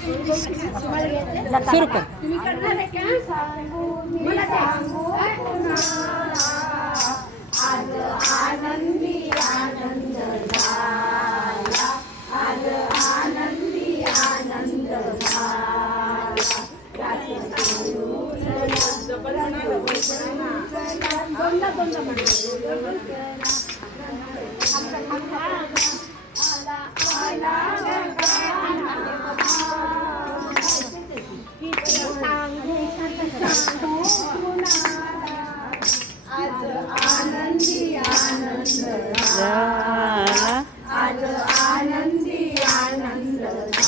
सुरू कर आनंदी आनंद झाला आज आनंदी आनंद झाला Thank you.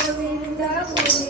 கோவிந்தா கோவிந்தா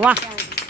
走吧